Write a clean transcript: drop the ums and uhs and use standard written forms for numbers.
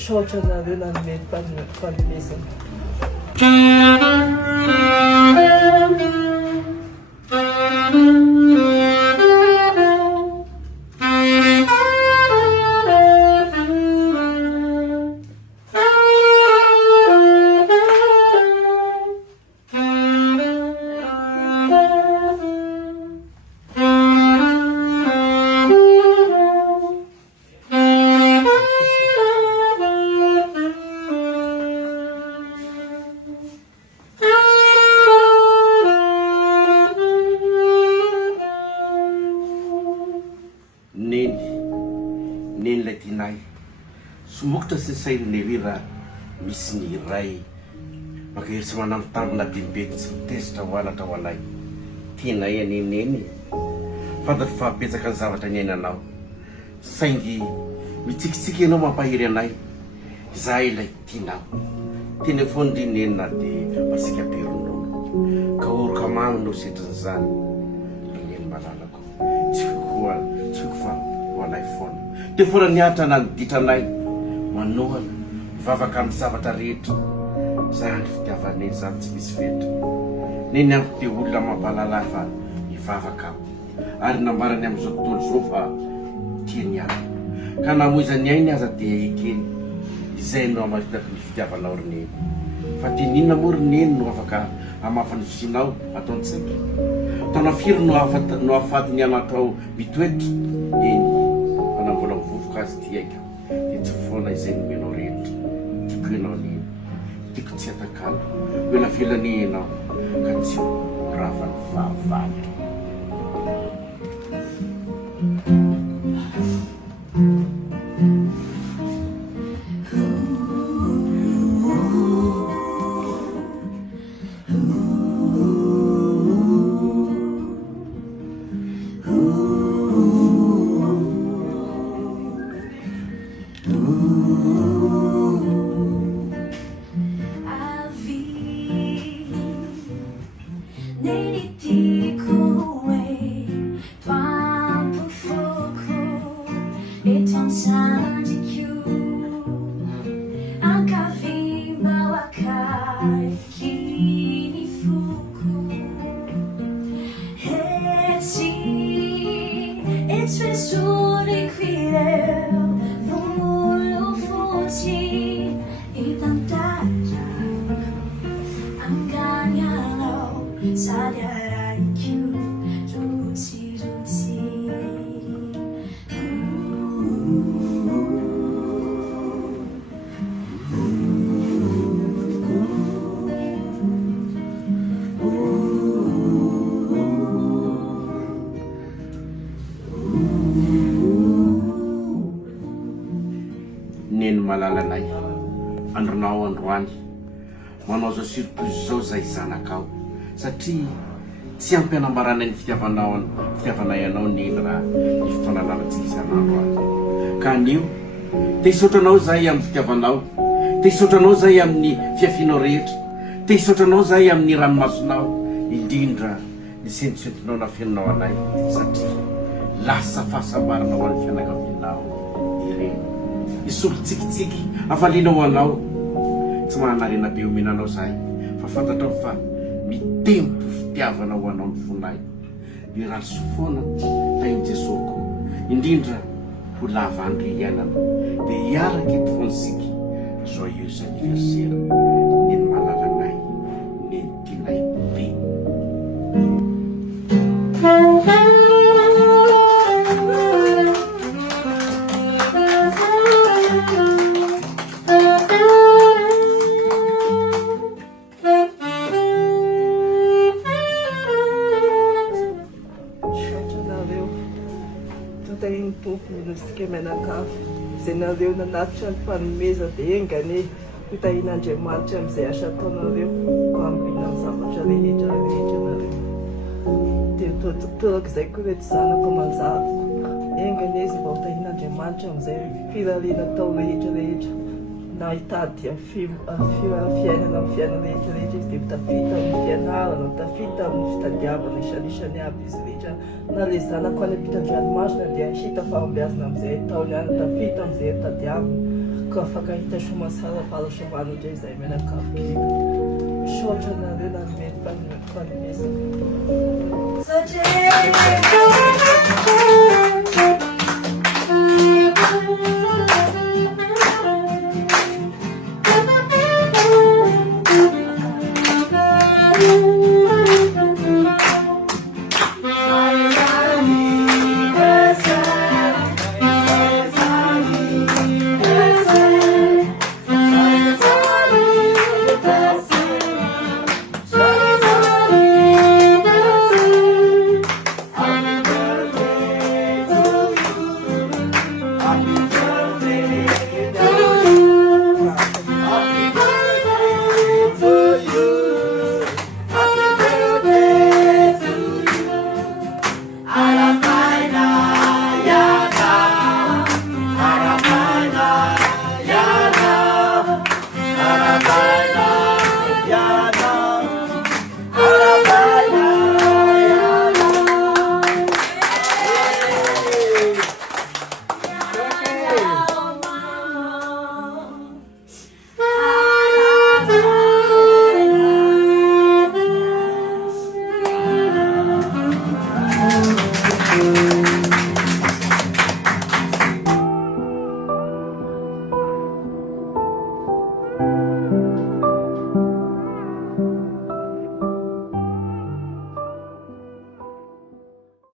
misaotra anareo nanome fanomezana. Neny lay tinay somokotra sy sairiny hoe raha misy ny ray maka hery tsy manano tamina bibety tsy mitezitra hoanatra ho anay tinay aneneny fantatro fa betsaka ny zavatra nihainanao saingy mitsikitsiky ianao mampahery anay izahay lay tinao teny foany ry nenina dia masika peronao ka oroka mamy no setran'izany neny malalako tsy fiko fa ho anay foana te fora niaritra na ny ditranay manohana mivavaka amin'ny zavatra rehetra zay andro fitiavaneny zany tsy misy fetra neny andro te olona mampahalala fa mivavaka ary nambarany amin'izao tontolo zao fa tiany any ka namoizany ainy aza dia ekeny izay no amatako ny fitiavanao ry neny fa tianinona moa ry neny no afaka amafany fosinao ataony tsiky ataona firy no afatiny anatao mitoetra eny fa na mbola mivovoka azy ty aiko dia tsy foana izay nomenao rehetra tiako ianao neny tiako tsy atakalo hoe navelany ianao ka tsy ravany fahavalo malalanay andronao androany manao zao surprise zao zay zanakao satria tsy ampianambaranay ny fitiavanay anao neny raha ny fotoana lanatsika isan'andro any ka anio te hisaotranao zay amin'ny fitiavanao te hisaotranao zay amin'ny fiafinao rehetra te hisaotranao zay amin'ny ranomasonao indrindra ny sentisentinao nafenonao anay satria lasa fahasambarana ho an'ny fianakavinao ireny isolo tsikitsiky afaliana ho anao tsy mahanarena be omenanao zahay fa fantatrao fa mitempo fitiavana ho anao ny fonay ny raha sofoana tainy jesosy koa indrindra ho lava andro ianana dia hiaraka eto foantsika joyeux anniversaire neny malalanay neny tinay be Nisy menakafo izay nareo nanatitra ny fanomezana dia engane hitahin'Andriamanitra amin'izay asa ataonareo ko ambina ny zavatra rehetra nareo dia toraka izay koa rehetra zanako manjavoko engane izy mba hitahin'Andriamanitra amin'izay firariana tao rehetra na hitady fiainana amin'ny fiainana rehetra izy dia mitafita amin'ny fianarana mitafita amin'ny fitadiavana isan'isany aby izy rehetra na le zanako any am-pitan-dranomasina dia hita fahombiazana amin'izay taony any tafita amin'izay tadiavana Ka afaka hita soa masara fahasamana indray izay mianakavy kely. Misaotra anareo na nomeny fanomezana.